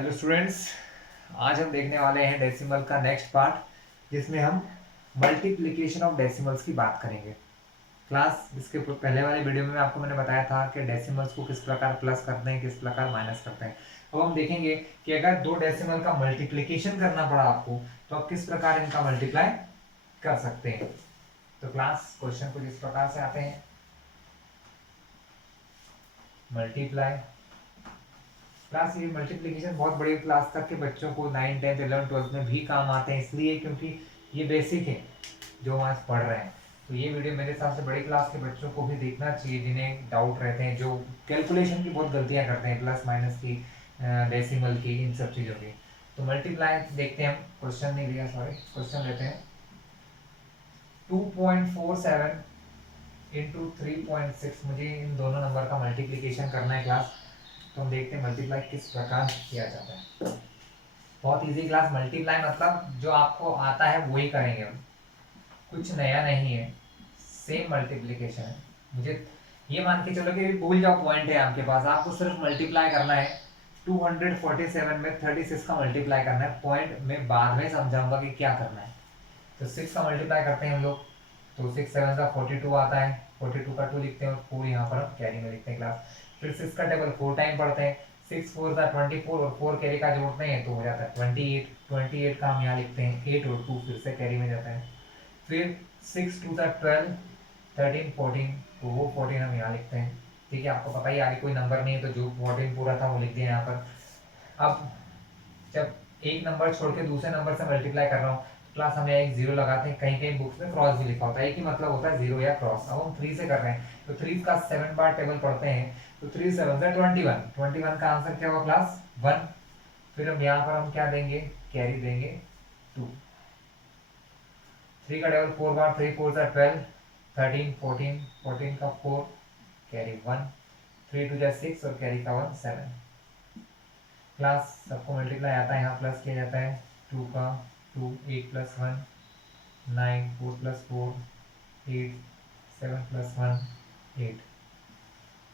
Hello students, आज हम देखने वाले हैं डेसिमल का नेक्स्ट पार्ट जिसमें हम मल्टीप्लिकेशन ऑफ डेसिमल्स की बात करेंगे। क्लास इसके पहले वाले वीडियो में आपको मैंने बताया था कि डेसिमल्स को किस प्रकार प्लस करते हैं, किस प्रकार माइनस करते हैं। अब हम देखेंगे कि अगर दो डेसिमल का मल्टीप्लिकेशन करना पड़ा आपको तो आप किस प्रकार इनका मल्टीप्लाई कर सकते हैं। तो क्लास क्वेश्चन कुछ इस प्रकार से आते हैं। मल्टीप्लाई क्लास, ये मल्टीप्लिकेशन बहुत बड़ी क्लास तक के बच्चों को 9, 10, 11, 12 में भी काम आते हैं, इसलिए क्योंकि ये बेसिक है जो हम आज पढ़ रहे हैं। तो ये वीडियो मेरे हिसाब से बड़ी क्लास के बच्चों को भी देखना चाहिए जिन्हें डाउट रहते हैं, जो कैलकुलेशन की बहुत गलतियां करते हैं, प्लस माइनस की, डेसिमल की, इन सब चीज़ों की। तो मल्टीप्लाई देखते हैं हम। क्वेश्चन नहीं लिया, सॉरी, क्वेश्चन लेते हैं। 2.47 इंटू 3.6, मुझे इन दोनों नंबर का मल्टीप्लिकेशन करना है क्लास। तो हम देखते हैं मल्टीप्लाई किस प्रकार किया जाता है। बहुत इजी क्लास। मल्टीप्लाई मतलब जो आपको आता है वही करेंगे हम, कुछ नया नहीं है, सेम मल्टीप्लिकेशन है। मुझे ये मान के चलो कि भूल जाओ पॉइंट है आपके पास, आपको सिर्फ मल्टीप्लाई करना है। 247 में 36 का मल्टीप्लाई करना है। पॉइंट में बाद में समझाऊंगा कि क्या करना है। तो 6 का मल्टीप्लाई करते हैं हम लोग, तो 6 7 का 42 आता है। 42 का 2 लिखते हैं और 4 यहाँ पर हम कैरी में लिखते हैं क्लास। फिर 6 का टेबल 4 टाइम पढ़ते हैं। 6 4 का 24 और 4 कैरी का जोड़ते हैं तो हो जाता है 28। 28 का हम यहाँ लिखते हैं 8 और 2 फिर से कैरी में जाता है। फिर 6 2 का 12, 13 14, तो वो 14 हम यहाँ लिखते हैं। ठीक है, आपको पता ही आगे कोई नंबर नहीं है तो जो 14 पूरा था वो लिख दिया यहाँ पर। अब जब एक नंबर छोड़ के दूसरे नंबर से मल्टीप्लाई कर रहा हूँ तो क्लास हम यहाँ एक जीरो लगाते हैं। कहीं कहीं बुक्स में क्रॉस भी लिखा होता है, एक ही मतलब होता है जीरो या क्रॉस। अब हम 3 से कर रहे हैं तो 3 का 7 बार टेबल पढ़ते हैं, तो 3 7 से 21। 21 का आंसर क्या होगा क्लास? 1। फिर हम यहाँ पर हम क्या देंगे? कैरी देंगे 2। 3 का टेबल 4 बार, 3 4 से 12, 13 14, 14 का 4 कैरी 1, 3 2 6 और कैरी का 1 7। क्लास सबको मल्टीप्लाई आता है, यहाँ प्लस किया जाता है। 2 का 2, 8 प्लस 1 9, 4 प्लस 4 8, 7 प्लस 1 8।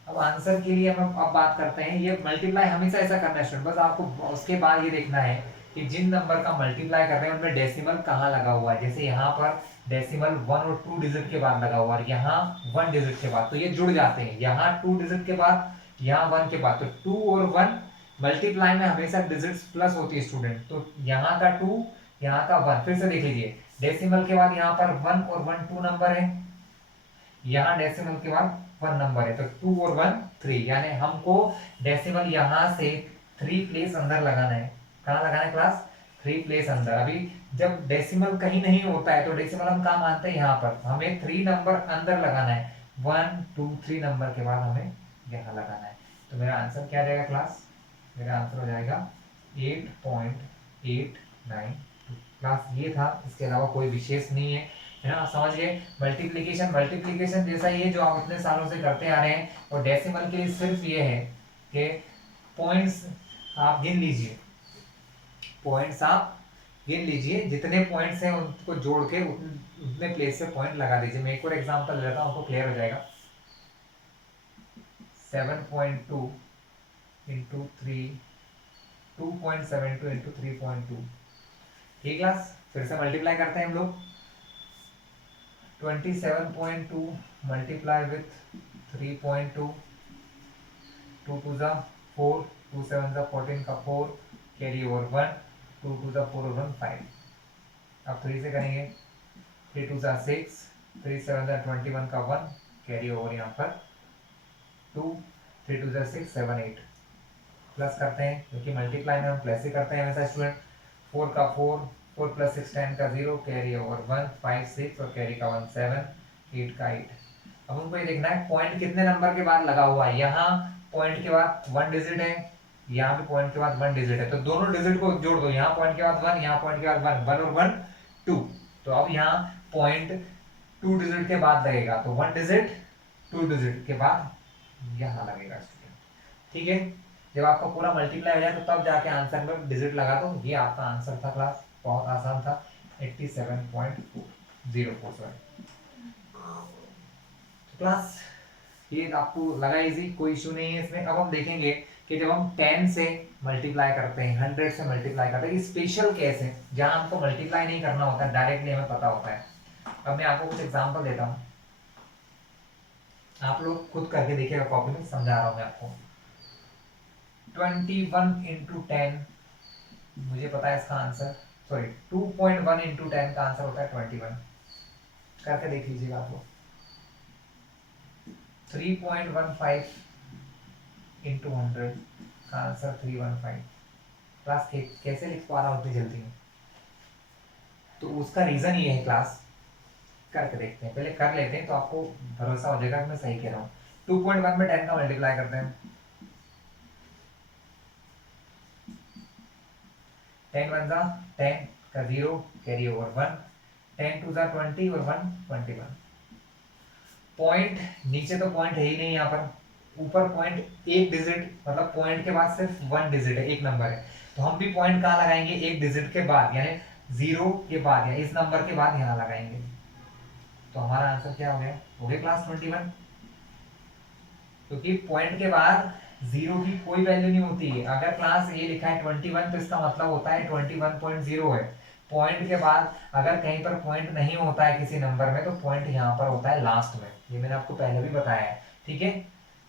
अब आंसर के लिए हम अब बात करते हैं। ये मल्टीप्लाई हमेशा ऐसा करना है स्टूडेंट, बस आपको उसके बाद ये देखना है कि जिन नंबर का मल्टीप्लाई कर रहे हैं उनमें डेसिमल कहाँ लगा हुआ है। जैसे यहाँ पर डेसिमल 1 और 2 डिजिट के बाद लगा हुआ है, यहाँ 1 डिजिट के बाद, तो ये जुड़ जाते हैं। यहाँ 2 डिजिट के बाद, यहाँ 1 के बाद, तो 2 और 1 मल्टीप्लाई में हमेशा डिजिट्स प्लस होती है स्टूडेंट। तो यहाँ का 2, यहाँ का 1, फिर से देख लीजिए। डेसिमल के बाद यहाँ पर 1 और 1 2 नंबर है, यहाँ डेसिमल के बाद 1 नंबर है, तो 2 और 1 3, यानी हमको डेसिमल यहाँ से 3 प्लेस अंदर लगाना है। कहाँ लगाना है क्लास? 3 प्लेस अंदर। अभी जब डेसिमल कहीं नहीं होता है तो डेसिमल हम कहाँ मानते हैं? यहाँ पर। हमें 3 नंबर अंदर लगाना है, 1 2 3 नंबर के बाद हमें यहाँ लगाना है। तो मेरा आंसर क्या रहेगा क्लास? मेरा आंसर हो जाएगा 8.892। क्लास ये था, इसके अलावा कोई विशेष नहीं है ना। समझ गए? मल्टीप्लिकेशन मल्टीप्लिकेशन जैसा ही है जो आप इतने सालों से करते आ रहे हैं। और डेसिमल के लिए सिर्फ ये है कि पॉइंट्स आप गिन लीजिए, पॉइंट्स आप गिन लीजिए, जितने पॉइंट्स हैं उनको जोड़ के उतने प्लेस से पॉइंट लगा दीजिए। मैं एक और एग्जांपल लेता हूँ, आपको क्लियर हो जाएगा। 7.2 इंटू 3, 2.72 इंटू 3.2। ठीक क्लास, फिर से मल्टीप्लाई करते हैं हम लोग। 27.2 मल्टीप्लाई विथ 3.2, 2 2 जा 4, 2 7 जा 14 का 4 कैरी ओवर 1, 2 2 जा 4 और 1 5। अब 3 से करेंगे। 3 2 जा 6, 3 7 जा 21 का 1 कैरी ओवर यहाँ पर 2, 3 2 जा 6 7 8। प्लस करते हैं क्योंकि मल्टीप्लाई में हम प्लस ही करते हैं हमेशा स्टूडेंट। 4 का 4, 4 प्लस 6 10 का 0 कैरी ओवर 1 5 6 और कैरी का 1 7, 8 का 8। अब उनको ये देखना है पॉइंट कितने नंबर के बाद लगा हुआ है। यहाँ पॉइंट के बाद 1 डिजिट है, यहाँ भी पॉइंट के बाद 1 डिजिट है, तो दोनों डिजिट को जोड़ दो। यहाँ पॉइंट के बाद 1, यहाँ पॉइंट के बाद 1, 1 और 1 2। तो अब यहाँ पॉइंट 2 डिजिट के बाद लगेगा, तो 1 डिजिट 2 डिजिट के बाद यहाँ लगेगा स्टूडेंट। ठीक है, जब आपका पूरा मल्टीप्लाई हो जाए तो तब जाके आंसर में डिजिट लगा दो। ये आपका आंसर था क्लास, बहुत आसान था। 87.04। क्लास ये आपको लगा इजी, कोई इशू नहीं है इसमें। अब हम देखेंगे कि जब हम 10 से मल्टीप्लाई करते हैं, 100 से मल्टीप्लाई करते हैं, ये स्पेशल केस है जहां हमको मल्टीप्लाई नहीं करना होता है, डायरेक्टली हमें पता होता है। अब मैं आपको कुछ एग्जांपल देता हूँ, आप लोग खुद करके देखिएगा, कॉपी में समझा रहा हूँ मैं आपको। 21 इंटू 10, मुझे पता है इसका आंसर, सॉरी 2.1 इंटू 10 का आंसर होता है 21। करके देख लीजिएगा आप लोग। 3.15 इंटू 100 का आंसर 315। क्लास कैसे लिख पा रहा हूँ इतनी जल्दी में? तो उसका रीजन ये है क्लास, करके देखते हैं, पहले कर लेते हैं तो आपको भरोसा हो जाएगा कि मैं सही कह रहा हूँ। 2.1 में 10 का मल्टीप्लाई करते हैं, 10 1 जा 10 का 0 कैरी ओवर 1, 10 2 जा 20 और 1 21। पॉइंट नीचे तो पॉइंट है ही नहीं, यहाँ पर ऊपर पॉइंट एक डिजिट, मतलब पॉइंट के बाद सिर्फ 1 डिजिट है, एक नंबर है, तो हम भी पॉइंट कहाँ लगाएंगे? एक डिजिट के बाद, यानी 0 के बाद या इस नंबर के बाद यहाँ लगाएंगे। तो हमारा आंसर क्या हो गया क्लास 21। क्योंकि पॉइंट के बाद 0 की कोई वैल्यू नहीं होती है। अगर क्लास ये लिखा है 21 तो इसका मतलब होता है 21.0 है। पॉइंट के बाद अगर कहीं पर पॉइंट नहीं होता है किसी नंबर में, तो पॉइंट यहाँ पर होता है लास्ट में, ये मैंने आपको पहले भी बताया है, ठीक है।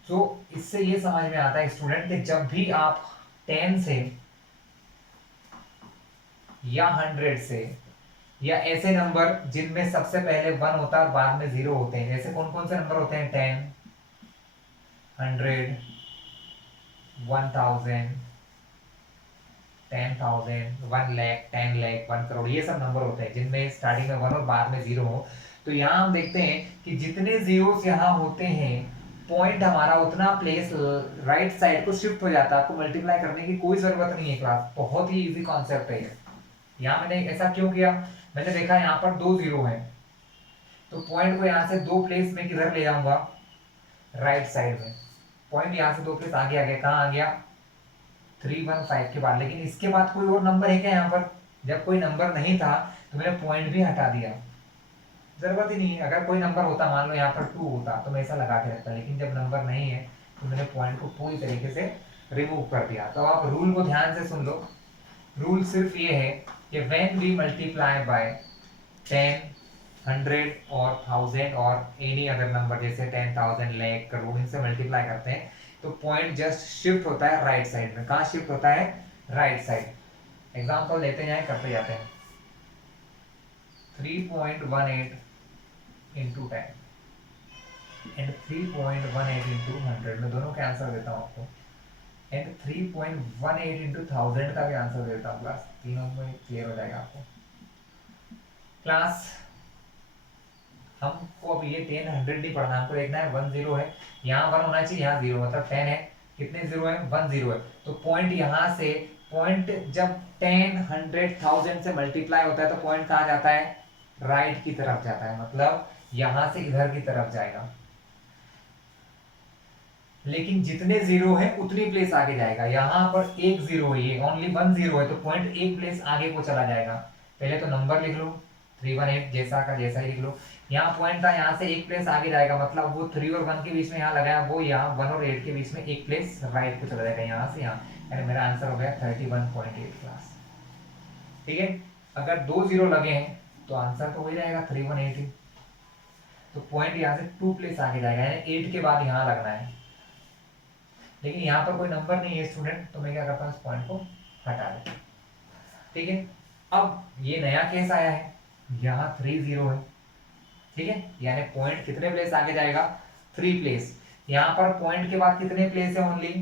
तो इससे ये समझ में आता है स्टूडेंट कि जब भी आप 10 से या 100 से या ऐसे नंबर जिनमें सबसे पहले 1 होता है और बाद में 0 होते हैं, जैसे कौन कौन से नंबर होते हैं? 10, 100, 1000, 10,000, 1 लाख, 10 लाख, 1 करोड़, ये सब नंबर होते हैं जिनमें स्टार्टिंग में 1 और बाद में 0 हो। तो यहाँ हम देखते हैं कि जितने जीरोस यहाँ होते हैं, पॉइंट हमारा उतना प्लेस राइट साइड को शिफ्ट हो जाता है। आपको मल्टीप्लाई करने की कोई जरूरत नहीं है क्लास, बहुत ही इजी कॉन्सेप्ट है ये। यहाँ मैंने ऐसा क्यों किया? मैंने देखा यहाँ पर 2 0 है, तो पॉइंट को यहाँ से 2 प्लेस में किधर ले जाऊंगा? राइट साइड में। पॉइंट यहाँ से 2 प्लेस आगे आ गया, कहाँ आ गया? 315 के बाद। लेकिन इसके बाद कोई और नंबर है क्या यहाँ पर? जब कोई नंबर नहीं था तो मैंने पॉइंट भी हटा दिया, जरूरत ही नहीं है। अगर कोई नंबर होता, मान लो यहाँ पर 2 होता, तो मैं ऐसा लगा के रखता, लेकिन जब नंबर नहीं है तो मैंने पॉइंट को पूरी तरीके से रिमूव कर दिया। तो आप रूल को ध्यान से सुन लो। रूल सिर्फ ये है कि व्हेन वी मल्टीप्लाई बाय 10, 100 और 1000 और एनी अदर नंबर, जैसे 10,000, लाख, करोड़, इनसे मल्टीप्लाई करते हैं, तो पॉइंट जस्ट शिफ्ट होता है राइट साइड में। कहाँ शिफ्ट होता है? Right side. एग्जांपल लेते हैं, करते जाते हैं। 3.18 इंटू 10 एंड 3.18 इंटू 100, मैं दोनों के आंसर देता हूँ आपको। एंड 3.18 इंटू 1000 का भी आंसर देता हूँ क्लास, तीनों में क्लियर हो जाएगा आपको। क्लास हमको अब ये 10 100 नहीं पढ़ना, हमको देखना है 1 0 है, यहाँ 1 होना चाहिए, यहाँ 0, मतलब 10 है, कितने 0 है? 1 0 है। तो पॉइंट यहाँ से, पॉइंट जब 10 100 1000 से मल्टीप्लाई होता है तो पॉइंट कहाँ जाता है? राइट की तरफ जाता है, मतलब यहाँ से इधर की तरफ जाएगा। लेकिन जितने 0 है उतनी प्लेस आगे जाएगा। यहाँ पर एक 0 है, ये ओनली 1 0 है, तो पॉइंट एक प्लेस आगे को चला जाएगा। पहले तो नंबर लिख लो 318, जैसा का जैसा ही लिख लो। यहाँ पॉइंट था, यहाँ से एक प्लेस आगे जाएगा, मतलब वो 3 और 1 के बीच में यहाँ लगाया, वो यहाँ 1 और 8 के बीच में एक प्लेस राइट को चला जाएगा, यहाँ से यहाँ। यानी मेरा आंसर हो गया 31.8 क्लास, ठीक है। अगर 2 0 लगे हैं तो आंसर तो वही रहेगा 3180। तो पॉइंट यहाँ से 2 प्लेस आगे जाएगा, यानी 8 के बाद यहाँ लगना है। लेकिन यहाँ पर कोई नंबर नहीं है स्टूडेंट, तो मैं क्या करता हूँ, इस पॉइंट को हटा देता हूँ, ठीक है। अब ये नया केस आया है, यहाँ 3 0 है, ठीक है, यानी पॉइंट कितने प्लेस आगे जाएगा? 3 प्लेस। यहाँ पर पॉइंट के बाद कितने प्लेस है? ओनली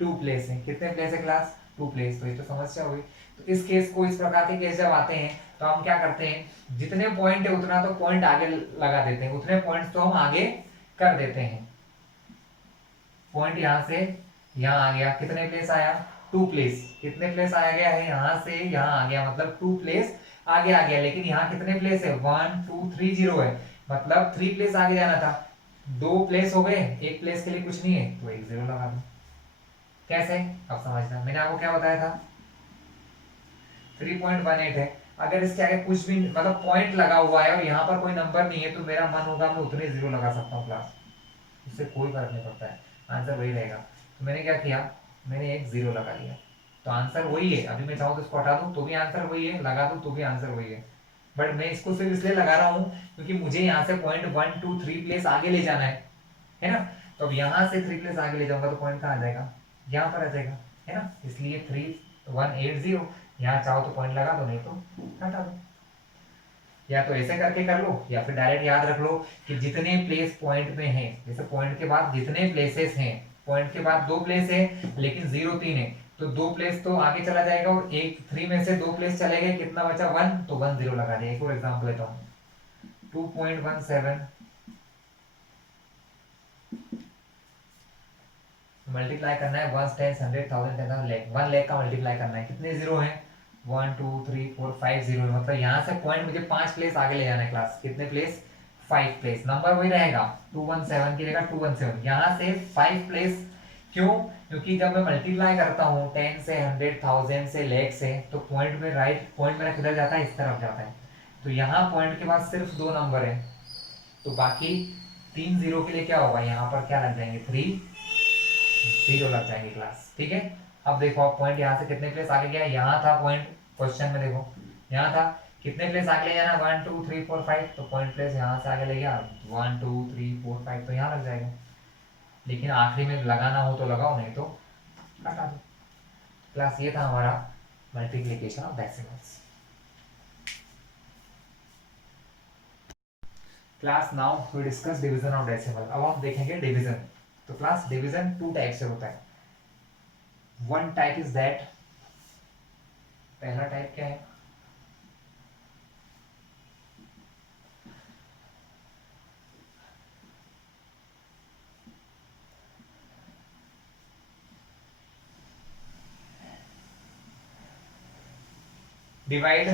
2 प्लेस है। कितने प्लेस है क्लास? 2 प्लेस। तो ये तो समस्या हुई। तो इस केस को, इस प्रकार के केस जब आते हैं तो हम क्या करते हैं, जितने पॉइंट है उतना तो पॉइंट आगे लगा देते हैं, उतने पॉइंट्स तो हम आगे कर देते हैं। पॉइंट यहाँ से यहाँ आ गया, कितने प्लेस आया? 2 प्लेस। कितने प्लेस आया गया है? यहाँ से यहाँ आ गया, मतलब 2 प्लेस आगे आ गया। लेकिन यहाँ कितने प्लेस है? 1 2 3 0 है, मतलब 3 प्लेस आगे जाना था। 2 प्लेस हो गए, एक प्लेस के लिए कुछ नहीं है, तो एक 0 लगा दो। कैसे? अब समझना, मैंने आपको क्या बताया था, 3.18 है। अगर इसके आगे कुछ भी मतलब पॉइंट लगा हुआ है और यहाँ पर कोई नंबर नहीं है, तो मेरा मन होगा मैं उतने 0 लगा सकता हूँ क्लास, उससे कोई फर्क नहीं पड़ता है, आंसर वही रहेगा। तो मैंने क्या किया, मैंने एक 0 लगा दिया, तो आंसर वही है। अभी मैं चाहूँ तो इसको हटा दूँ तो भी आंसर वही है, लगा दूँ तो भी आंसर वही है। बट मैं इसको सिर्फ इसलिए लगा रहा हूँ क्योंकि मुझे यहाँ से पॉइंट 1 2 3 प्लेस आगे ले जाना है ना। तो अब यहाँ से 3 प्लेस आगे ले जाऊंगा तो पॉइंट कहाँ आ जाएगा, यहाँ पर आ जाएगा, है ना। इसलिए 3180, यहाँ चाहो तो पॉइंट लगा दो, नहीं तो हटा दो। या तो ऐसे करके कर लो, या फिर डायरेक्ट याद रख लो कि जितने प्लेस पॉइंट में हैं, जैसे पॉइंट के बाद जितने प्लेसेस हैं, पॉइंट के बाद 2 प्लेस है लेकिन 0 3 है, तो 2 प्लेस तो आगे चला जाएगा और एक 3 में से 2 प्लेस चले गए, कितना बचा 1, तो 1 0 लगा दिया। एक और एग्जाम्पल लेता हूँ, 2.17 मल्टीप्लाई करना है 1 10 100 1000 10,000 लाख, 1 लाख का मल्टीप्लाई करना है। कितने जीरो हैं, 1 2 3 4 5 जीरो है, मतलब यहाँ से पॉइंट मुझे 5 प्लेस आगे ले जाना है क्लास। कितने प्लेस, 5 प्लेस। नंबर वही रहेगा 217 की जगह 217, यहाँ से 5 प्लेस। क्यों, क्योंकि जब मैं मल्टीप्लाई करता हूँ 10 से 100 1000 से लाख से, तो पॉइंट में राइट पॉइंट मेरा किधर जाता है, इस तरफ जाता है। तो यहाँ पॉइंट के बाद सिर्फ 2 नंबर है, तो बाकी 3 जीरो के लिए क्या होगा, यहाँ पर क्या लग जाएंगे, 3 0 लग जाएंगे क्लास। ठीक है। अब देखो आप पॉइंट यहाँ से कितने प्लेस आगे गया, यहाँ था पॉइंट क्वेश्चन में, देखो यहाँ था, कितने प्लेस आगे ले जाना, 1 2 3 4 5, तो पॉइंट प्लेस यहाँ से आगे ले गया 1 2 3 4 5, तो यहाँ लग जाएगा। लेकिन आखिरी में लगाना हो तो लगाओ, नहीं तो हटा दो। क्लास ये था हमारा multiplication of decimals. Class now we discuss division of decimal. अब हम देखेंगे डिवीजन। तो क्लास डिवीजन 2 टाइप से होता है। वन टाइप इज दैट, पहला टाइप क्या है, डिवाइड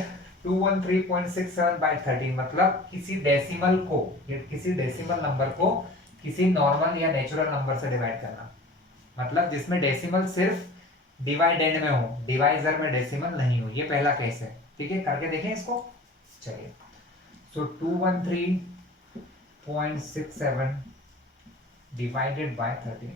213.67 बाय 13, मतलब किसी डेसिमल को या किसी डेसिमल नंबर को किसी नॉर्मल या नेचुरल नंबर से डिवाइड करना, मतलब जिसमें डेसिमल सिर्फ डिवाइडेंड में हो, डिवाइजर में डेसिमल नहीं हो। ये पहला केस है। ठीक है, करके देखें इसको। चलिए, सो 213.67 डिवाइडेड बाय 13।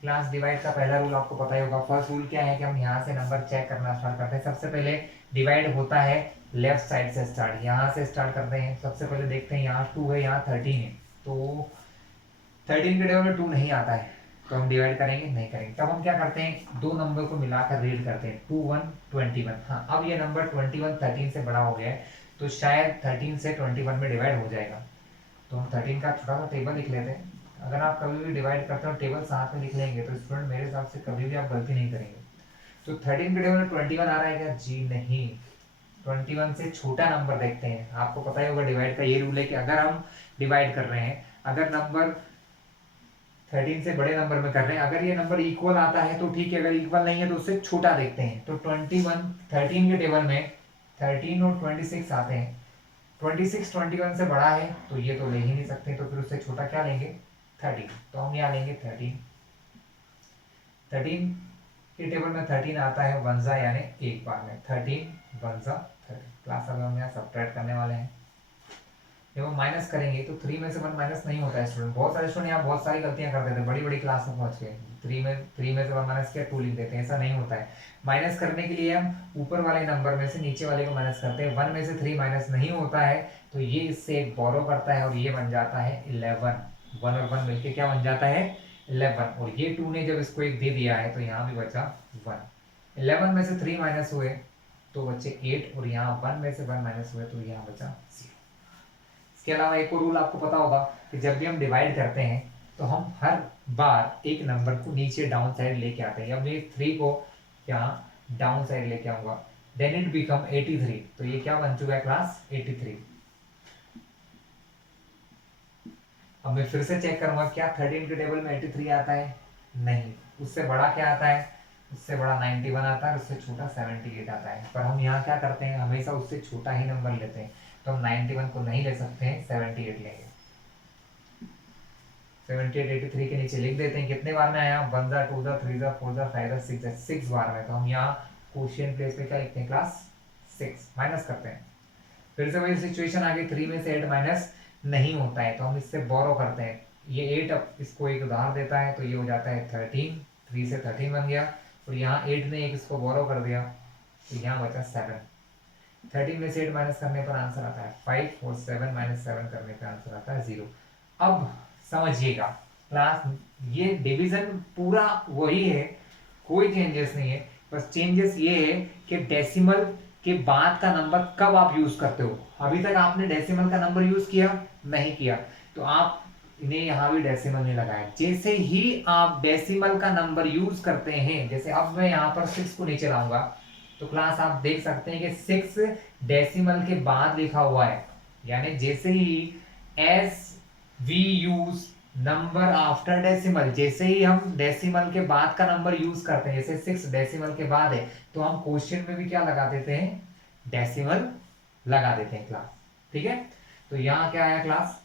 क्लास डिवाइड का पहला रूल आपको पता ही होगा। फर्स्ट रूल क्या है कि हम यहाँ से नंबर चेक करना स्टार्ट करते हैं। सबसे पहले डिवाइड होता है लेफ्ट साइड से स्टार्ट, यहाँ से स्टार्ट करते हैं। सबसे पहले देखते हैं, यहाँ 2 है, यहाँ 13 है, तो 13 के टेबल में 2 नहीं आता है, तो हम डिवाइड करेंगे नहीं करेंगे। तब हम क्या करते हैं, दो नंबर को मिलाकर रीड करते हैं, 2 1 21। हाँ, अब ये नंबर 21 13 से बड़ा हो गया है, तो शायद 13 से 21 में डिवाइड हो जाएगा। तो हम 13 का छोटा सा टेबल लिख लेते हैं। अगर आप कभी भी डिवाइड करते हो टेबल साथ में लिख लेंगे तो स्टूडेंट मेरे हिसाब से कभी भी आप गलती नहीं करेंगे। तो 13 के टेबल में 21 आ रहा है क्या, जी नहीं। 21 से छोटा नंबर देखते हैं। आपको पता ही होगा डिवाइड का ये रूल है कि अगर हम डिवाइड कर रहे हैं, अगर नंबर 13 से बड़े नंबर में कर रहे हैं, अगर ये नंबर इक्वल आता है तो ठीक है, अगर इक्वल नहीं है तो उससे छोटा देखते हैं। तो 21 13 के टेबल में 13 और 26 आते हैं। 26 21 से बड़ा है तो ये तो ले ही नहीं सकते, तो फिर उससे छोटा क्या लेंगे, 13। तो हम यहाँ लेंगे 13। 13 के टेबल में 13 आता है वनजा, यानी एक बार में 13 वनजा 13। क्लास अब हम यहाँ सब्ट्रैक्ट करने वाले हैं। जब हम माइनस करेंगे तो 3 में से 1 माइनस नहीं होता है स्टूडेंट। बहुत सारे स्टूडेंट यहाँ बहुत सारी गलतियां कर देते हैं, बड़ी बड़ी क्लास में पहुंच के 3 में से 1 माइनस किया 2 लिख देते हैं। ऐसा नहीं होता है। माइनस करने के लिए हम ऊपर वाले नंबर में से नीचे वाले को माइनस करते हैं। 1 में से 3 माइनस नहीं होता है, तो ये इससे एक बोरो करता है और ये बन जाता है 11। 1 और 1 मिलके क्या बन जाता है, 11। और ये 2 ने जब इसको एक दे दिया है तो यहाँ भी बचा 1। 11 में से 3 माइनस हुए तो बचे 8, और यहाँ 1 में से 1 माइनस हुए तो यहाँ बचा 0। इसके अलावा एक और रूल आपको पता होगा कि जब भी हम डिवाइड करते हैं तो हम हर बार एक नंबर को नीचे डाउन साइड लेके आते हैं। अब मैं 3 को यहाँ डाउन साइड लेके आऊंगा, देन इट बिकम 83। तो ये क्या बन चुका है क्लास, 83। अब मैं फिर से चेक करूंगा क्या 13 के टेबल में 83 आता है, नहीं। उससे बड़ा क्या आता है, उससे बड़ा 91 आता है, उससे छोटा 78 आता है। पर हम यहाँ क्या करते हैं, हमेशा उससे छोटा ही नंबर लेते हैं। तो हम 91 को नहीं ले सकते हैं, 78 लेंगे। 78 83 के नीचे लिख देते हैं। कितने बार में आया, 1 जा 2 जा 3 जा 4 जा 5 जा 6 जा, 6 बार में। तो हम यहाँ क्वोशिएंट प्लेस पे क्या लिखते हैं, क्लास 6। माइनस करते हैं, फिर से वही सिचुएशन आ गई। 3 में से 8 माइनस नहीं होता है, तो हम इससे बोरो करते हैं। ये 8 अब इसको एक उधार देता है, तो ये हो जाता है 13। 3 से 13 बन गया, और यहाँ 8 ने एक इसको बोरो कर दिया, तो यहाँ बचा 7। 13 में से 8 माइनस करने पर आंसर आता है 5, और 7 माइनस 7 करने पर आंसर आता है 0। अब समझिएगा क्लास, ये डिवीजन पूरा वही है, कोई चेंजेस नहीं है, बस चेंजेस ये है कि डेसिमल के बाद का नंबर कब आप यूज करते हो। अभी तक आपने डेसिमल का नंबर यूज किया नहीं किया, तो आप इन्हें यहां भी डेसिमल नहीं लगाया। जैसे ही आप डेसिमल का नंबर यूज करते हैं, जैसे अब मैं यहां पर 6 को नीचे लाऊंगा, तो क्लास आप देख सकते हैं कि 6 डेसिमल के बाद लिखा हुआ है, यानी जैसे ही as we use number after decimal, जैसे ही हम डेसिमल के बाद का नंबर यूज करते हैं, जैसे 6 डेसिमल के बाद है, तो हम क्वेश्चन में भी क्या लगा देते हैं, डेसिमल लगा देते हैं क्लास। ठीक है, तो यहाँ क्या आया क्लास,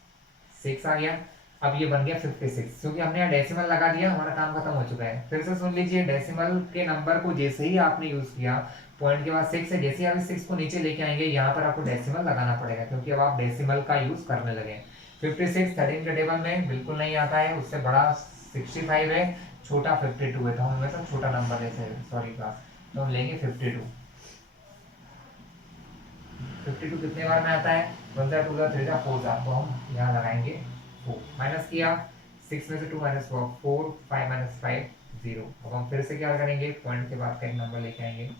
6 आ गया। अब ये बन गया 56, क्योंकि हमने यहाँ डेसिमल लगा दिया, हमारा काम खत्म हो चुका है। फिर से सुन लीजिए, डेसिमल के नंबर को जैसे ही आपने यूज किया, पॉइंट के बाद 6 है, जैसे ही आप 6 को नीचे लेके आएंगे, यहाँ पर आपको डेसिमल लगाना पड़ेगा, क्योंकि अब आप डेसिमल का यूज करने लगे। 56 13 के टेबल में बिल्कुल नहीं आता है, उससे बड़ा 65 है, छोटा 52 है, तो हम हमेशा छोटा नंबर लेते हैं, सॉरी क्लास, तो हम लेंगे 52। 52 कितने बार में आता है, 1 2 3 4, तो हम यहाँ लगाएंगे 4, माइनस किया 6 में से 2 माइनस 4, 5 माइनस 5 0। अब हम फिर से क्या करेंगे, पॉइंट के बाद का एक नंबर लेके आएंगे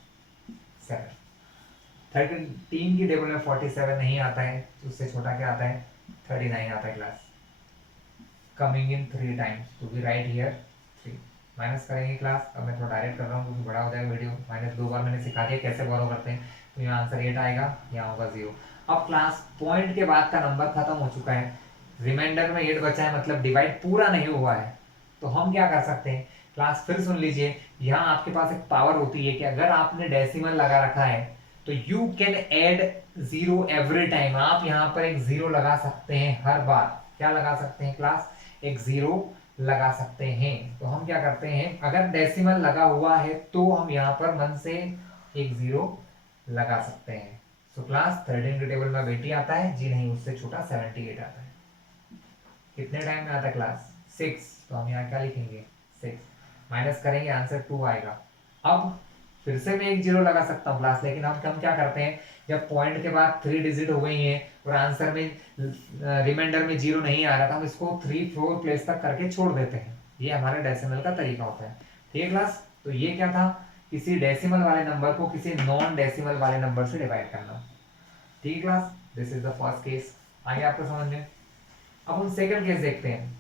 7। 13 की टेबल में 47 नहीं आता है, तो उससे छोटा क्या आता है, 39 आता है क्लास। कमिंग इन 3 टाइम्स, तो वी राइट हियर 3। माइनस करेंगे क्लास, अब मैं थोड़ा डायरेक्ट कर रहा हूँ क्योंकि बड़ा हो जाएगा वीडियो, माइनस 2 बार मैंने सिखा दिया कैसे बोरो करते हैं, तो यहाँ आंसर 8 आएगा, यहाँ होगा 0। अब क्लास पॉइंट के बाद का नंबर खत्म हो चुका है, रिमाइंडर में 8 बचा है, मतलब डिवाइड पूरा नहीं हुआ है, तो हम क्या कर सकते हैं क्लास, फिर सुन लीजिए, यहाँ आपके पास एक पावर होती है कि अगर आपने डेसिमल लगा रखा है, तो you can add 0 every time. आप यहाँ पर एक 0 लगा सकते हैं हर बार। क्या लगा सकते हैं क्लास, एक 0 लगा सकते हैं। तो हम क्या करते हैं, अगर डेसिमल लगा हुआ है तो हम यहाँ पर मन से एक 0 लगा सकते हैं। सो क्लास 13 के टेबल में 80 आता है, जी नहीं, उससे छोटा 78 आता है। कितने टाइम में आता है क्लास, 6, तो हम यहाँ क्या लिखेंगे 6, माइनस करेंगे आंसर 2 आएगा। अब फिर से मैं एक 0 लगा सकता हूँ क्लास, लेकिन हम क्या करते हैं, जब पॉइंट के बाद 3 डिजिट हो गई हैं और आंसर में रिमाइंडर में 0 नहीं आ रहा था, हम इसको 3 4 प्लेस तक करके छोड़ देते हैं। ये हमारे डेसिमल का तरीका होता है। ठीक है क्लास, तो ये क्या था, किसी डेसिमल वाले नंबर को किसी नॉन डेसिमल वाले नंबर से डिवाइड करना। ठीक है class, this is the first case. आगे आपको समझ में। अब हम सेकंड केस देखते हैं,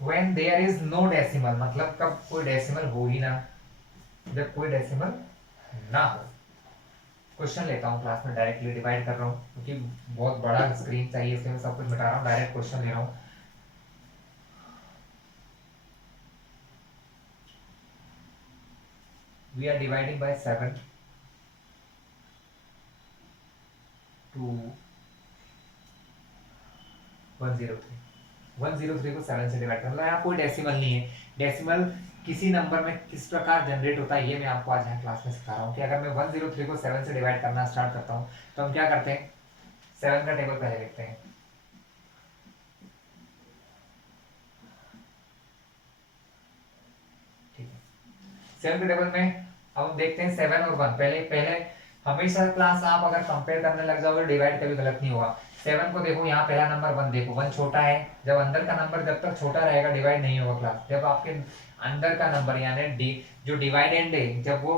when there is no decimal, मतलब कब कोई डेसिमल हो ही ना, जब कोई डेसिमल ना हो। क्वेश्चन लेता हूँ क्लास में, डायरेक्टली डिवाइड कर रहा हूँ क्योंकि बहुत बड़ा स्क्रीन चाहिए, इसलिए मैं सब कुछ मिटा रहा हूँ, डायरेक्ट क्वेश्चन ले रहा हूँ। We are dividing by 7 to 103। 103 को 7 से डिवाइड करना, यहाँ कोई डेसिमल नहीं है। डेसिमल किसी नंबर में किस प्रकार जनरेट होता है, ये मैं आपको आज यहाँ क्लास में सिखा रहा हूँ कि अगर मैं 103 को 7 से डिवाइड करना स्टार्ट करता हूँ, तो हम क्या करते हैं, 7 का टेबल पहले लिखते हैं। ठीक है, 7 के टेबल में अब हम देखते हैं 7 और 1। पहले पहले हमेशा क्लास आप अगर कंपेयर करने लग जाओगे, डिवाइड कभी गलत नहीं होगा। 7 को देखो, यहाँ पहला नंबर 1 देखो, 1 छोटा है, जब अंदर का नंबर जब तक छोटा रहेगा डिवाइड नहीं होगा क्लास। जब आपके अंदर का नंबर यानी जो डिवाइडेंड है, जब वो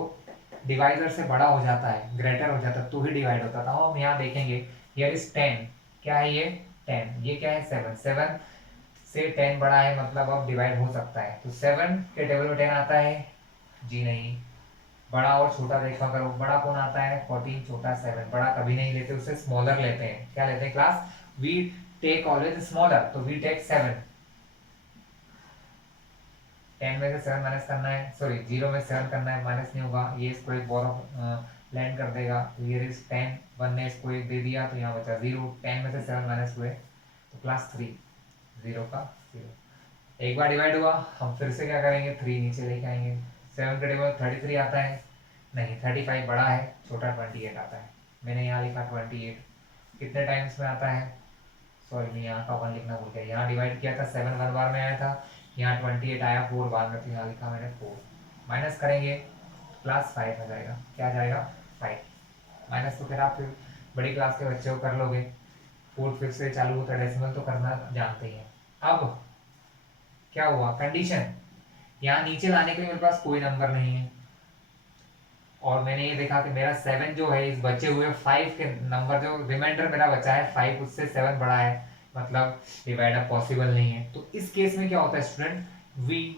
डिवाइजर से बड़ा हो जाता है, ग्रेटर हो जाता है, तो ही डिवाइड होता था। हम यहाँ देखेंगे, हियर इज 10, क्या है ये 10, ये क्या है 7, 7 से 10 बड़ा है, मतलब अब डिवाइड हो सकता है। तो 7 के टेबल में 10 आता है, जी नहीं। बड़ा और छोटा देखा करो, बड़ा कौन आता है 14, छोटा 7। बड़ा कभी नहीं लेते, उससे स्मॉलर लेते हैं। क्या लेते हैं class, we take always smaller, तो वी टेक 7। 10 में से 7 माइनस करना है, सॉरी 0 में 7 करना है, माइनस नहीं होगा, ये इसको एक बोरो लैंड कर देगा। हियर इज 10, 1 ने इसको एक दे दिया, तो यहाँ बचा 0। 10 में से 7 माइनस हुए, तो क्लास 3, 0 का 0। एक बार डिवाइड हुआ, हम फिर से क्या करेंगे, 3 नीचे लेके आएंगे। 7 के टेबल 33 आता है, नहीं 35 बड़ा है, छोटा 28 आता है। मैंने यहाँ लिखा 28। कितने टाइम्स में आता है, सॉरी मैं यहाँ का 1 लिखना भूल गया, यहाँ डिवाइड किया था 7 1 बार में आया था, यहाँ 28 आया, 4 बाद में, तो यहाँ लिखा मैंने 4। माइनस करेंगे क्लास 5 आ जाएगा। क्या आ जाएगा? 5। माइनस तो फिर आप फिर बड़ी क्लास के बच्चे को कर लोगे, 4 फिफ्थ से चालू होता है, डेसिमल तो करना जानते ही हैं। अब क्या हुआ कंडीशन, यहाँ नीचे लाने के लिए मेरे पास कोई नंबर नहीं है, और मैंने ये देखा कि मेरा 7 जो है इस बचे हुए 5 के नंबर, जो रिमाइंडर मेरा बचा है 5, उससे 7 बड़ा है, मतलब डिवाइड अप पॉसिबल नहीं है। तो इस केस में क्या होता है स्टूडेंट, वी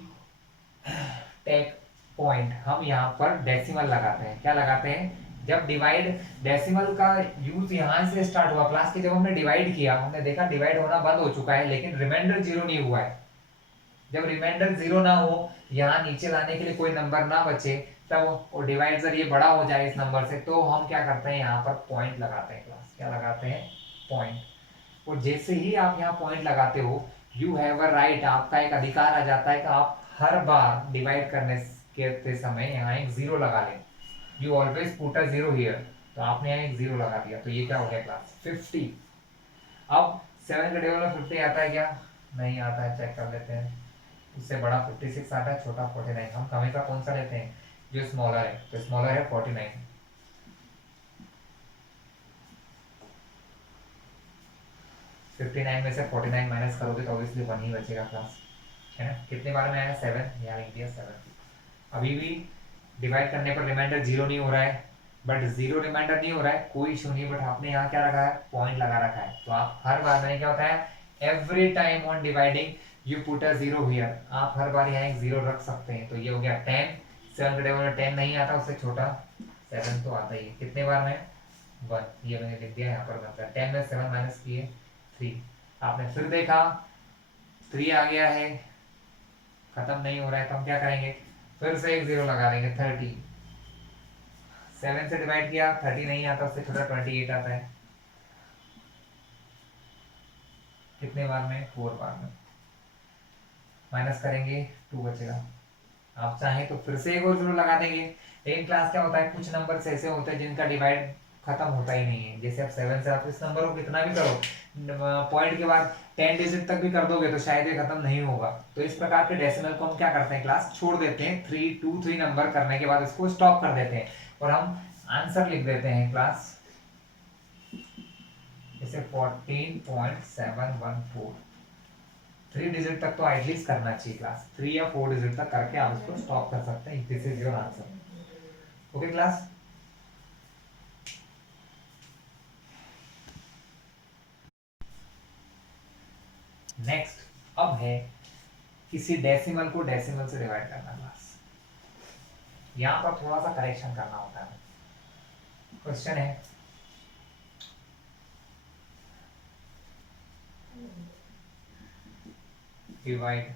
टेक पॉइंट, हम यहाँ पर डेसिमल लगाते हैं। क्या लगाते हैं? जब डिवाइड, डेसिमल का यूज यहाँ से स्टार्ट हुआ क्लास के, जब हमने डिवाइड किया हमने देखा डिवाइड होना बंद हो चुका है, लेकिन रिमाइंडर जीरो नहीं हुआ है। जब रिमाइंडर जीरो ना हो, यहाँ नीचे लाने के लिए कोई नंबर ना बचे, तब वो डिवाइडर ये बड़ा हो जाए इस नंबर से, तो हम क्या करते हैं यहाँ पर पॉइंट लगाते हैं क्लास। क्या लगाते हैं? पॉइंट। और जैसे ही आप यहाँ पॉइंट लगाते हो, यू हैव अ राइट, आपका एक अधिकार आ जाता है कि आप हर बार डिवाइड करने के समय यहाँ एक जीरो लगा लें। You always put a zero here, तो आपने यहाँ एक जीरो लगा दिया, तो ये क्या हो गया क्लास 50। अब 7 के टेबल में 50 आता है क्या? नहीं आता है, चेक कर लेते हैं। उससे बड़ा 56 आता है, छोटा 49। हम कमी का कौन सा लेते हैं? जो स्मॉलर है, तो स्मॉलर है 49। 59 में से 49 माइनस करोगे तो ऑब्वियसली 1 ही बचेगा क्लास, है ना? कितने बार में आया? 7, यहाँ लिख दिया 7। अभी भी डिवाइड करने पर रिमाइंडर जीरो नहीं हो रहा है, बट जीरो रिमाइंडर नहीं हो रहा है, कोई इशू नहीं, बट आपने यहाँ क्या रखा है? पॉइंट लगा रखा है। तो आप हर बार, मैंने क्या होता है, every time on dividing you put a zero here, आप हर बार यहाँ एक जीरो रख सकते हैं। तो ये हो गया 10। 7 के टेबल में 10 नहीं आता, उससे छोटा 7 तो आता ही है। कितने बार में? 1। ये मैंने लिख दिया यहाँ पर, मतलब 10 में 7 माइनस किए 3। आपने फिर देखा 3 आ गया है, खत्म नहीं हो रहा है, तो हम क्या करेंगे? फिर से एक जीरो लगा देंगे 30। 7 से डिवाइड किया, 30 नहीं आता, उससे छोटा 28 आता है। कितने बार में? 4 बार में। माइनस करेंगे 2 बचेगा। आप चाहें तो फिर से एक और जीरो लगा देंगे, लेकिन क्लास क्या होता है, कुछ नंबर ऐसे होते हैं जिनका डिवाइड खत्म होता ही नहीं है। जैसे आप 7 से आप इस नंबर को कितना भी करो, पॉइंट के बाद 10 डिजिट तक भी कर दोगे तो शायद ये खत्म नहीं होगा। तो इस प्रकार के डेसिमल को हम क्या करते हैं क्लास, छोड़ देते हैं। 3 2 3 नंबर करने के बाद इसको स्टॉप कर देते हैं, और हम आंसर लिख देते हैं क्लास, जैसे 14.714। 3 डिजिट तक तो एटलीस्ट करना चाहिए क्लास, 3 या 4 डिजिट तक करके आप इसको स्टॉप कर सकते हैं। This is your answer. Okay class? Next अब है किसी डेसिमल को डेसिमल से डिवाइड करना क्लास। यहाँ पर थोड़ा सा करेक्शन करना होता है। क्वेश्चन है, डिवाइड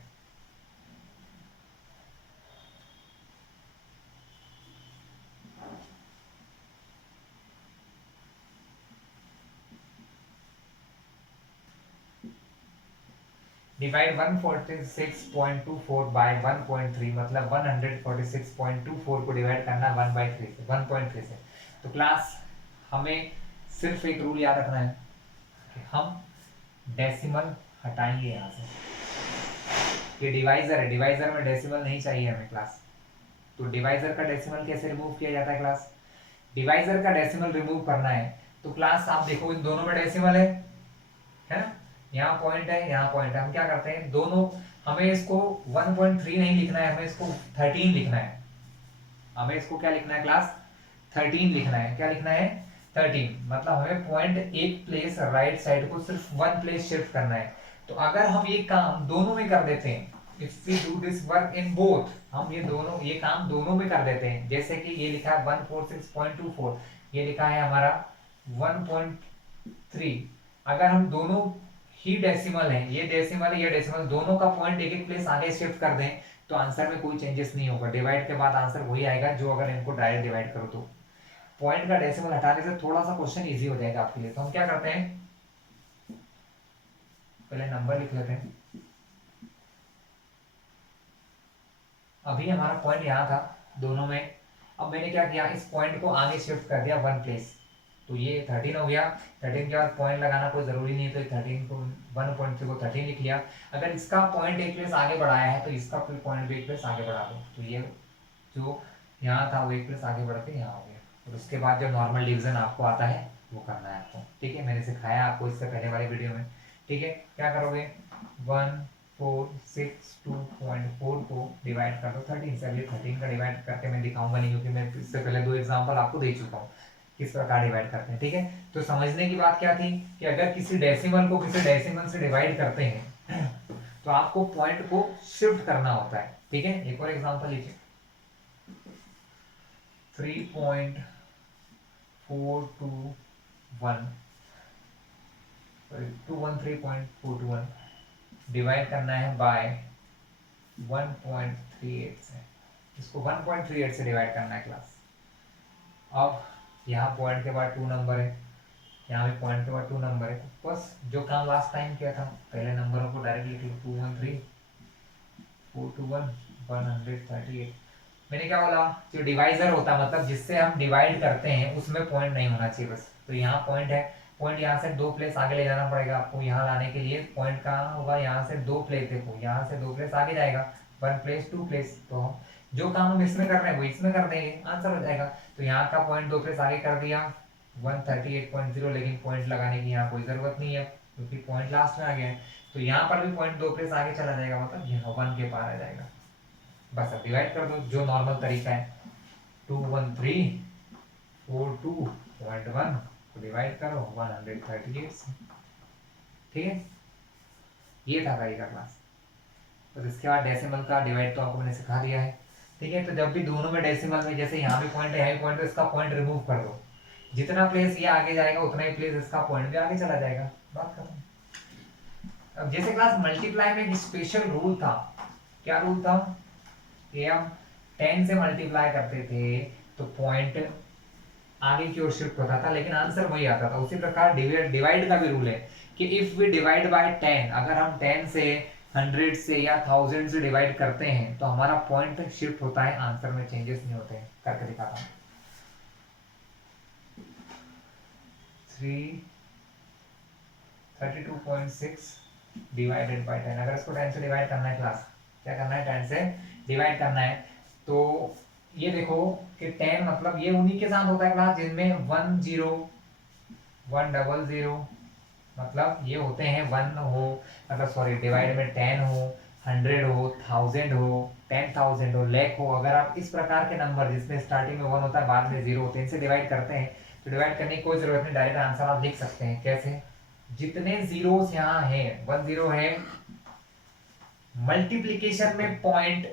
डिवाइड 146.24 बाय 1.3, मतलब 146.24 को डिवाइड करना 1/3 से, 1.3 से। तो क्लास हमें सिर्फ एक रूल याद रखना है कि हम डेसिमल हटाएंगे यहाँ से। ये डिवाइजर है, डिवाइजर में डेसिमल नहीं चाहिए हमें क्लास। तो डिवाइजर का डेसिमल कैसे रिमूव किया जाता है क्लास? डिवाइजर का डेसिमल रिमूव करना है तो क्लास आप देखो इन दोनों में डेसिमल है ना? यहाँ पॉइंट है, यहाँ पॉइंट है। हम क्या करते हैं, दोनों, हमें इसको 1.3 नहीं लिखना है, हमें इसको 13 लिखना है। हमें इसको क्या लिखना है क्लास? 13 लिखना है। क्या लिखना है? 13। मतलब हमें पॉइंट एक प्लेस राइट साइड को सिर्फ 1 प्लेस शिफ्ट करना है। तो अगर हम ये काम दोनों में कर देते हैं, if we do this work in both, हम ये काम दोनों में कर देते हैं। जैसे कि ये लिखा है 146.24, ये लिखा है हमारा 1.3। अगर हम दोनों ही डेसिमल है, ये डेसिमल है, ये डेसिमल, दोनों का पॉइंट एक एक प्लेस आगे शिफ्ट कर दें, तो आंसर में कोई चेंजेस नहीं होगा। डिवाइड के बाद आंसर वही आएगा जो अगर इनको डायरेक्ट डिवाइड करो। तो पॉइंट का डेसिमल हटाने से थोड़ा सा क्वेश्चन इजी हो जाएगा आपके लिए। तो हम क्या करते हैं, पहले नंबर लिख लेते हैं। अभी हमारा पॉइंट यहाँ था दोनों में, अब मैंने क्या किया, इस पॉइंट को आगे शिफ्ट कर दिया 1 प्लेस। तो ये 13 हो गया। 13 के बाद पॉइंट लगाना कोई ज़रूरी नहीं है, तो 13 को 1.3 को 13 लिख लिया। अगर इसका पॉइंट एक प्लेस आगे बढ़ाया है तो इसका फिर पॉइंट भी एक प्लेस आगे बढ़ा दो, तो ये जो यहाँ था वो एक प्लेस आगे बढ़ के यहाँ हो गया। और उसके बाद जो नॉर्मल डिवीजन आपको आता है वो करना है आपको, ठीक है। मैंने सिखाया आपको इससे पहले वाली वीडियो में, ठीक है। क्या करोगे, 1462.4 को डिवाइड कर दो 13 से। अभी 13 का डिवाइड करके मैं दिखाऊंगा नहीं, क्योंकि मैं इससे पहले 2 एग्जाम्पल आपको दे चुका हूँ किस प्रकार डिवाइड करते हैं, ठीक है। तो समझने की बात क्या थी कि अगर किसी डेसिमल को किसी डेसिमल से डिवाइड करते हैं तो आपको पॉइंट को शिफ्ट करना होता है, ठीक है। एक और एग्जांपल लीजिए, 213.421 डिवाइड करना है बाय 1.38 से। इसको 1.38 से डिवाइड करना है क्लास। अब यहाँ पॉइंट के बाद 2 नंबर है, यहाँ भी पॉइंट के बाद 2 नंबर है, तो बस जो काम लास्ट टाइम किया था, पहले नंबरों को डायरेक्ट लिख लो, 213.421.138। मैंने क्या बोला, जो डिवाइजर होता है मतलब जिससे हम डिवाइड करते हैं उसमें पॉइंट नहीं होना चाहिए बस। तो यहाँ पॉइंट है, पॉइंट यहाँ से 2 प्लेस आगे ले जाना पड़ेगा आपको। यहाँ लाने के लिए पॉइंट कहाँ होगा, यहाँ से 2 प्लेस, देखो यहाँ से 2 प्लेस आगे जाएगा, 1 प्लेस 2 प्लेस। तो जो काम हम इसमें कर रहे हैं वो इसमें कर देंगे, आंसर हो जाएगा। तो यहाँ का पॉइंट 2 प्लेस आगे कर दिया 138.0, लेकिन पॉइंट लगाने की यहाँ कोई जरूरत नहीं है क्योंकि पॉइंट लास्ट में आ गया है। तो यहाँ पर भी पॉइंट 2 प्लेस आगे चला जाएगा, मतलब यहाँ 1 के पार आ जाएगा। बस अब डिवाइड कर दो जो नॉर्मल तरीका है, 213.42.1 को डिवाइड करो 138 से, ठीक है। ये था तरीका क्लास। तो इसके बाद डेसिमल का डिवाइड तो आपको मैंने सिखा दिया है, ठीक है। तो जब भी दोनों में डेसिमल में, जैसे यहाँ भी पॉइंट है यहाँ भी पॉइंट है, इसका पॉइंट रिमूव कर दो, जितना प्लेस ये आगे जाएगा उतना ही प्लेस इसका पॉइंट भी आगे चला जाएगा, बात खत्म। अब जैसे क्लास मल्टीप्लाई में एक स्पेशल रूल था, क्या रूल था कि हम 10 से मल्टीप्लाई करते थे तो पॉइंट आगे की ओर शिफ्ट होता था, लेकिन आंसर वही आता था। उसी प्रकार डिवाइड का भी रूल है कि इफ वी डिवाइड बाय 10, अगर हम 10 से 100 से या 1000 से डिवाइड करते हैं तो हमारा पॉइंट शिफ्ट होता है, आंसर में चेंजेस नहीं होते हैं। करके दिखाता हूँ, 32.6 डिवाइडेड बाय 10। अगर इसको 10 से डिवाइड करना है क्लास, क्या करना है, 10 से डिवाइड करना है, तो ये देखो कि 10 मतलब ये उन्हीं के साथ होता है क्लास जिनमें 1 0 1 0 मतलब ये होते हैं 1 हो, मतलब सॉरी डिवाइड में 10 हो, 100 हो, 1000 हो, 10,000 हो, लाख हो। अगर आप इस प्रकार के नंबर जिसमें स्टार्टिंग में 1 होता है बाद में 0 होते हैं, इनसे डिवाइड करते हैं, तो डिवाइड करने की कोई जरूरत नहीं, डायरेक्ट आंसर आप लिख सकते हैं। कैसे, जितने जीरोस यहाँ है, 1 0 है, मल्टीप्लीकेशन में पॉइंट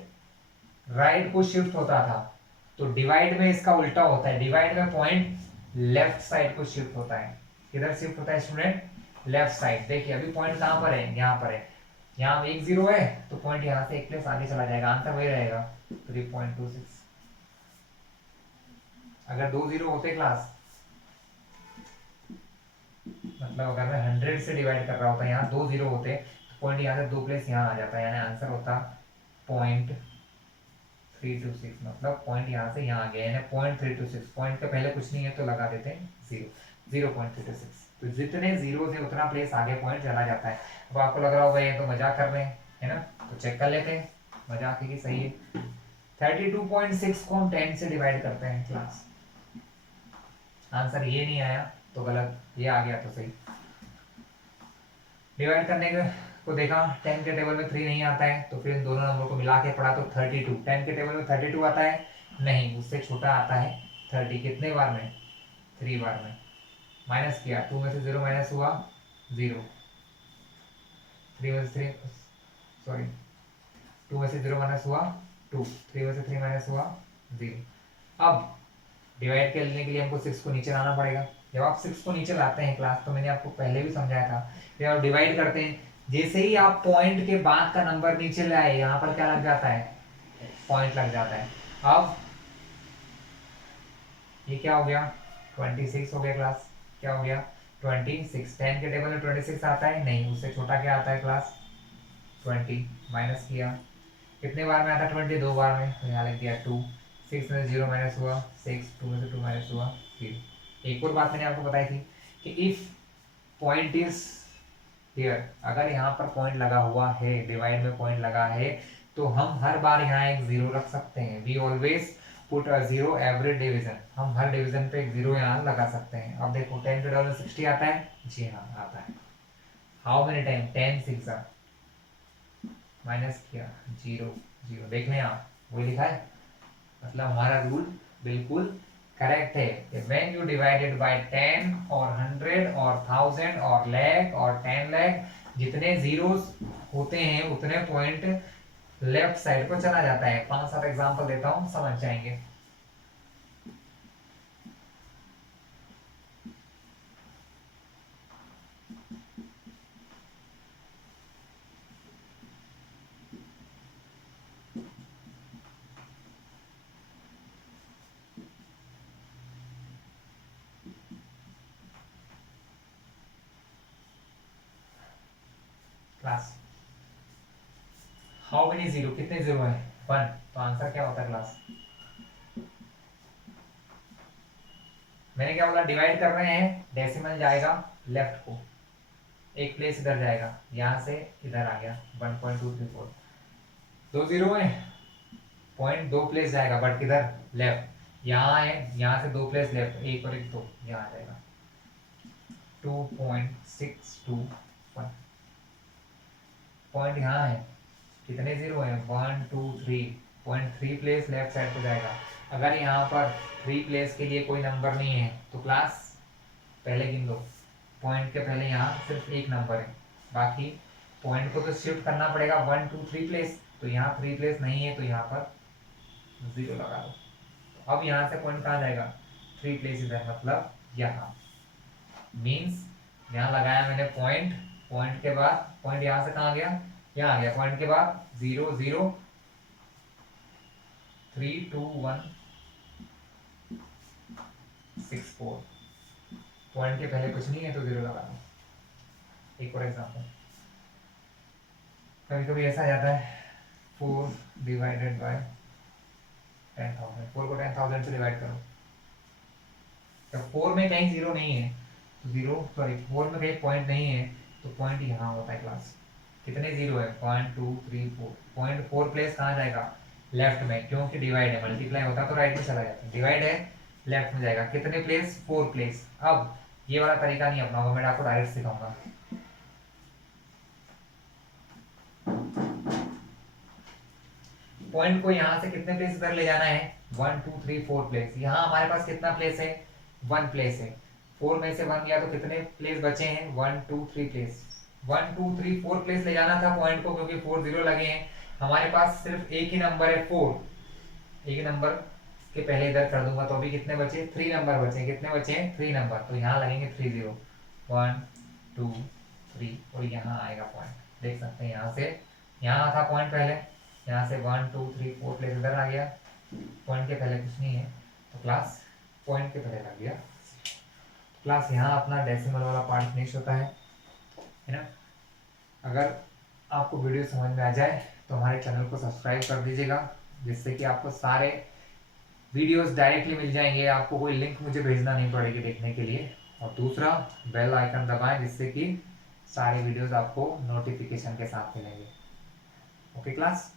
राइट को शिफ्ट होता था, तो डिवाइड में इसका उल्टा होता है, डिवाइड में पॉइंट लेफ्ट साइड को शिफ्ट होता है। किधर शिफ्ट होता है स्टूडेंट, लेफ्ट साइड। देखिए अभी पॉइंट कहां पर है, यहाँ पर है, यहाँ 1 0 है तो पॉइंट यहाँ से एक प्लेस आगे चला जाएगा, आंसर वही रहेगा 3.26। अगर 2 0 होते क्लास, मतलब अगर मैं 100 से डिवाइड कर रहा होता, यहाँ 2 0 होते तो पॉइंट यहाँ से 2 प्लेस यहाँ आ जाता, यानी आंसर होता 0.326, मतलब पॉइंट यहाँ से यहाँ आ गया, यानी 0.326। पॉइंट के पहले कुछ नहीं है तो लगा देते हैं 0.326। तो जितने जीरो से उतना प्लेस आगे पॉइंट चला जाता है। अब आपको लग रहा होगा ये तो मजाक कर रहे हैं, है ना, तो चेक कर लेते हैं, मजाक ही सही है। 32.6 को हम 10 से डिवाइड करते हैं क्लास, आंसर ये नहीं आया तो गलत, ये आ गया तो सही। डिवाइड करने को देखा, 10 के टेबल में 3 नहीं आता है, तो फिर इन दोनों नंबर को मिला के पढ़ा तो 32। 10 के टेबल में 32 आता है नहीं, उससे छोटा आता है 30। कितने बार में, 3 बार में। माइनस किया, 2 में से 0 माइनस हुआ 0, 3 में से 3 सॉरी 2 में से 0 माइनस हुआ 2, 3 में से 3 माइनस हुआ 0। अब डिवाइड करने के लिए हमको 6 को नीचे लाना पड़ेगा। जब आप 6 को नीचे लाते हैं क्लास, तो मैंने आपको पहले भी समझाया था, जब आप डिवाइड करते हैं, जैसे ही आप पॉइंट के बाद का नंबर नीचे लाए, यहाँ पर क्या लग जाता है, पॉइंट लग जाता है। अब ये क्या हो गया, 26 हो गया क्लास, क्या हो गया 26। 10 के टेबल में 26 आता है नहीं, उससे छोटा क्या आता है क्लास 20। माइनस किया, कितने बार में आता है 20, 2 बार में, तो यहाँ लिख दिया 2। 6 में से 0 माइनस हुआ 6, 2 में से 2 माइनस हुआ 0। एक और बात मैंने आपको बताई थी कि इफ पॉइंट इज हियर, अगर यहाँ पर पॉइंट लगा हुआ है, डिवाइड में पॉइंट लगा है, तो हम हर बार यहाँ एक जीरो रख सकते हैं। We always put a zero every division, हम हर डिवीजन पे एक जीरो यहाँ लगा सकते हैं। अब देखो 10 के डॉलर 60 आता है, जी हाँ आता है। हाउ मेनी टाइम, 10 6 माइनस किया, जीरो जीरो, देख लें आप वही लिखा है, मतलब हमारा रूल बिल्कुल करेक्ट है। व्हेन यू डिवाइडेड बाय 10 और 100 और 1000 और lakh और 10 lakh, जितने जीरोस होते हैं उतने पॉइंट लेफ्ट साइड को चला जाता है। 5-7 एग्जांपल देता हूं, समझ जाएंगे। क्लास हाउ मेनी जीरो, कितने जीरो है, 1, तो आंसर क्या होता है क्लास? मैंने क्या बोला, डिवाइड कर रहे हैं, डेसिमल जाएगा लेफ्ट को, एक प्लेस इधर जाएगा, यहां से इधर आ गया 1.234, दो जीरो है, पॉइंट दो प्लेस जाएगा बट किधर, लेफ्ट, यहाँ है, यहाँ से दो प्लेस लेफ्ट, एक और एक दो, यहाँ आ जाएगा 2.621, पॉइंट यहाँ है, कितने जीरो है, 1 2 3, पॉइंट 3 प्लेस लेफ्ट साइड को जाएगा। अगर यहाँ पर 3 प्लेस के लिए कोई नंबर नहीं है तो क्लास पहले गिन लो, पॉइंट के पहले यहाँ सिर्फ एक नंबर है, बाकी पॉइंट को तो शिफ्ट करना पड़ेगा 1 2 3 प्लेस, तो यहाँ 3 प्लेस नहीं है तो यहाँ पर जीरो लगा दो। तो अब यहाँ से पॉइंट कहाँ जाएगा, 3 प्लेस इधर, मतलब यहाँ, मीन्स यहाँ लगाया मैंने पॉइंट, पॉइंट के बाद पॉइंट यहाँ से कहाँ गया, यहाँ आ गया, पॉइंट के बाद 0 0 3 2 1 6 4, पॉइंट के पहले कुछ नहीं है तो जीरो लगा दो। एक और एग्जांपल, कभी कभी ऐसा आ जाता है 4 डिवाइडेड बाय 10,000, 4 को 10,000 से डिवाइड करो, जब 4 में कहीं जीरो नहीं है तो जीरो, सॉरी 4 में कहीं पॉइंट नहीं है तो पॉइंट यहाँ होता है क्लास। कितने जीरो है, 1 2 3 4, पॉइंट 4 प्लेस कहाँ जाएगा, लेफ्ट में, क्योंकि डिवाइड है, मल्टीप्लाई होता तो राइट में चला जाता, डिवाइड है लेफ्ट में जाएगा, कितने प्लेस, 4 प्लेस। अब ये वाला तरीका नहीं अपनाऊंगा, मैं आपको डायरेक्ट सिखाऊंगा। पॉइंट को यहाँ से कितने प्लेस इधर ले जाना है, 1 2 3 4 प्लेस, यहाँ हमारे पास कितना प्लेस है, 1 प्लेस है, 4 में से 1 गया तो कितने प्लेस बचे हैं, 1 2 3 प्लेस, 1 2 3 4 प्लेस ले जाना था पॉइंट को, क्योंकि 4 जीरो लगे हैं, हमारे पास सिर्फ एक ही नंबर है 4, एक नंबर के पहले इधर कर दूंगा तो अभी कितने बचे, 3 नंबर बचे, कितने बचे हैं, 3 नंबर, तो यहाँ लगेंगे 3 जीरो, 1 2 3, और यहाँ आएगा पॉइंट, देख सकते हैं यहाँ से, यहाँ था पॉइंट पहले, यहाँ से 1 2 3 4 प्लेस इधर आ गया, पॉइंट के पहले कुछ नहीं है तो क्लास पॉइंट के पहले लग गया। क्लास यहाँ अपना डेसिमल वाला पार्ट फिनिश होता है ना। अगर आपको वीडियो समझ में आ जाए तो हमारे चैनल को सब्सक्राइब कर दीजिएगा, जिससे कि आपको सारे वीडियोस डायरेक्टली मिल जाएंगे, आपको कोई लिंक मुझे भेजना नहीं पड़ेगी देखने के लिए। और दूसरा बेल आइकन दबाएं, जिससे कि सारे वीडियोस आपको नोटिफिकेशन के साथ मिलेंगे। Okay class.